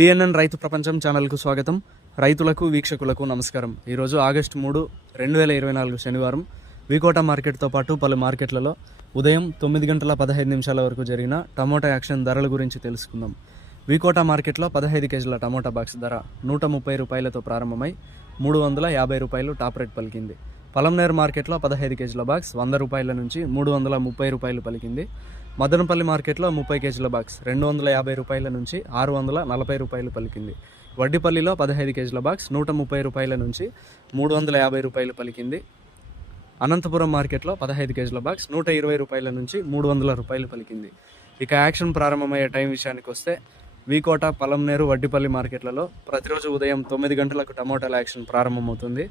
PNN రైతు ప్రపంచం ఛానల్కు స్వాగతం. రైతులకు వీక్షకులకు నమస్కారం. ఈరోజు ఆగస్టు మూడు రెండు వేల ఇరవై నాలుగు శనివారం వికోట మార్కెట్తో పాటు పలు మార్కెట్లలో ఉదయం తొమ్మిది గంటల పదహైదు నిమిషాల వరకు జరిగిన టమోటా యాక్షన్ ధరల గురించి తెలుసుకుందాం. వికోట మార్కెట్లో పదహైదు కేజీల టమోటా బాక్స్ ధర నూట ముప్పై రూపాయలతో ప్రారంభమై మూడు వందల యాభై రూపాయలు టాప్ రేట్ పలికింది. పలంనేర్ మార్కెట్లో పదహైదు కేజీల బాక్స్ వంద రూపాయల నుంచి మూడు వందల ముప్పై రూపాయలు పలికింది. మదనపల్లి మార్కెట్లో ముప్పై కేజీల బాక్స్ రెండు వందల యాభై రూపాయల నుంచి ఆరు వందల నలభై రూపాయలు పలికింది. వడ్డిపల్లిలో పదహైదు కేజీల బాక్స్ నూట ముప్పై రూపాయల నుంచి మూడు వందల యాభై రూపాయలు పలికింది. అనంతపురం మార్కెట్లో పదహైదు కేజీల బాక్స్ నూట ఇరవై రూపాయల నుంచి మూడు వందల రూపాయలు పలికింది. ఇక యాక్షన్ ప్రారంభమయ్యే టైం విషయానికి వస్తే వీకోట పలంనేరు వడ్డిపల్లి మార్కెట్లలో ప్రతిరోజు ఉదయం తొమ్మిది గంటలకు టమోటాల యాక్షన్ ప్రారంభమవుతుంది.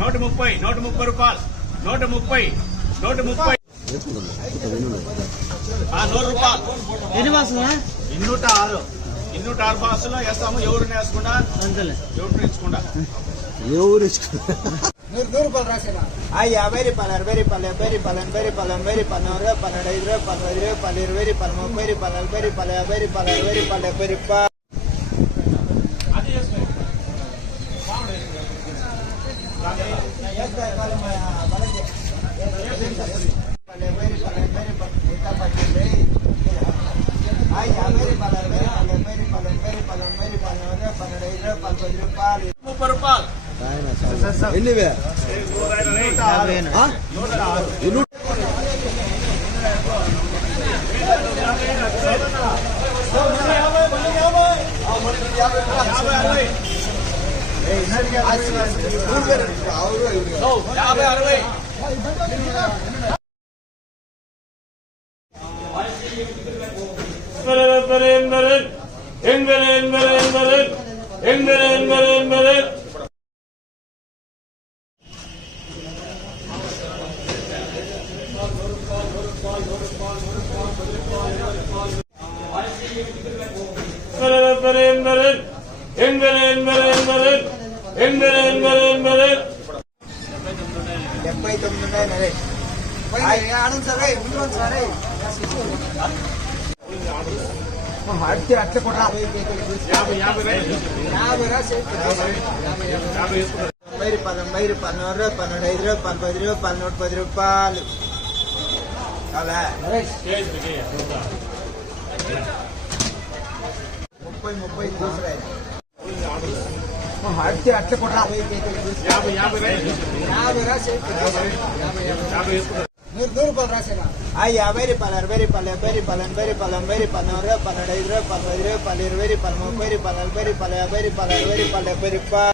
నూట ముప్పై నూట ముప్పై రూపాయలు. నూట ముప్పై నూట ముప్పై. ఆ నూరు రూపాయలు. ఎన్ని బాసులా ఇన్నూట ఆరు ఇన్నూట ఆరు బాసులో వేస్తాము. ఎవరిని వేసుకుండా అంతలే. ఎవరిని ఇచ్చుకుండా ఎవరు ఆ యాభై రూపాయలు అరవై రూపాయలు డెబ్బై రూపాయలు ఎనభై రూపాయలు ఎనభై రూపాయలు నూరు పన్నెండు ఐదు రూపాయలు పదహైదు రూపాయలు ఇరవై రూపాయలు ముప్పై రూపాయలు నలభై రూపాయలు యాభై రూపాయలు అరవై రూపాయలు డెబ్బై రూపాయలు. پنڈ روپیے యాభై అరవై ఎందరే ఎందరే ఎందరే ఎందరే ఎందరే ఎందరే ஒரு பால் ஒரு பால் ஒரு பால் ஒரு பால் ఎనభై ఎనభై ఎనభై డెబ్బై తొమ్మిది అడితే అట్లా కూడా యాభై యాభై యాభై తొంభై పంతొంభై పన్నూరు పన్నెండు ఐదు రూపాయలు పన్నెండు రూపాయలు పన్నూరు పది రూపాయలు అలా ముప్పై ముప్పై చూసరా అడితే అట్లా కొట్రా యాభై యాభై యాభై రాసి యాభై నూరు నూరు రూపాయలు రాసేనా ఆ యాభై రూపాయలు అరవై రూపాయలు డెబ్బై రూపాయలు ఎనభై రూపాయలు ఎనభై రూపాయలు నూరు రూపాయలు పన్నెండు ఐదు రూపాయలు పది రూపాయలు ఇరవై రూపాయలు ముప్పై రూపాయలు నలభై రూపాయలు యాభై రూపాయలు అరవై రూపాయలు డెబ్బై రూపాయలు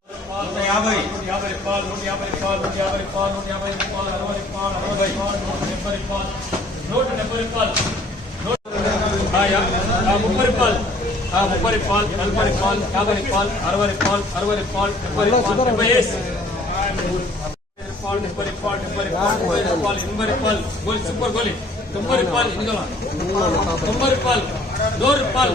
నూట యాభై నూట యాభై రూపాయలు నూట యాభై రూపాయలు నూట యాభై రూపాయలు నూట యాభై రూపాయలు అరవై రూపాయలు అరవై రూపాయలు నూట డెబ్బై రూపాయలు నూట డెబ్బై రూపాయలు నూట ఆ, యా- ఆ, ముప్పై రూపాయలు ఆ, ముప్పై రూపాయలు నలభై రూపాయలు యాభై రూపాయలు అరవై రూపాయలు అరవై రూపాయలు డెబ్బై రూపాయలు డెబ్బై వేసి రూపాయలు డెబ్బై రూపాయలు డెబ్బై రూపాయలు డెబ్బై రూపాయలు ఎనభై రూపాయలు గోలి సూపర్ గోలి తొంభై రూపాయలు ఇందులో తొంభై రూపాయలు నూరు రూపాయలు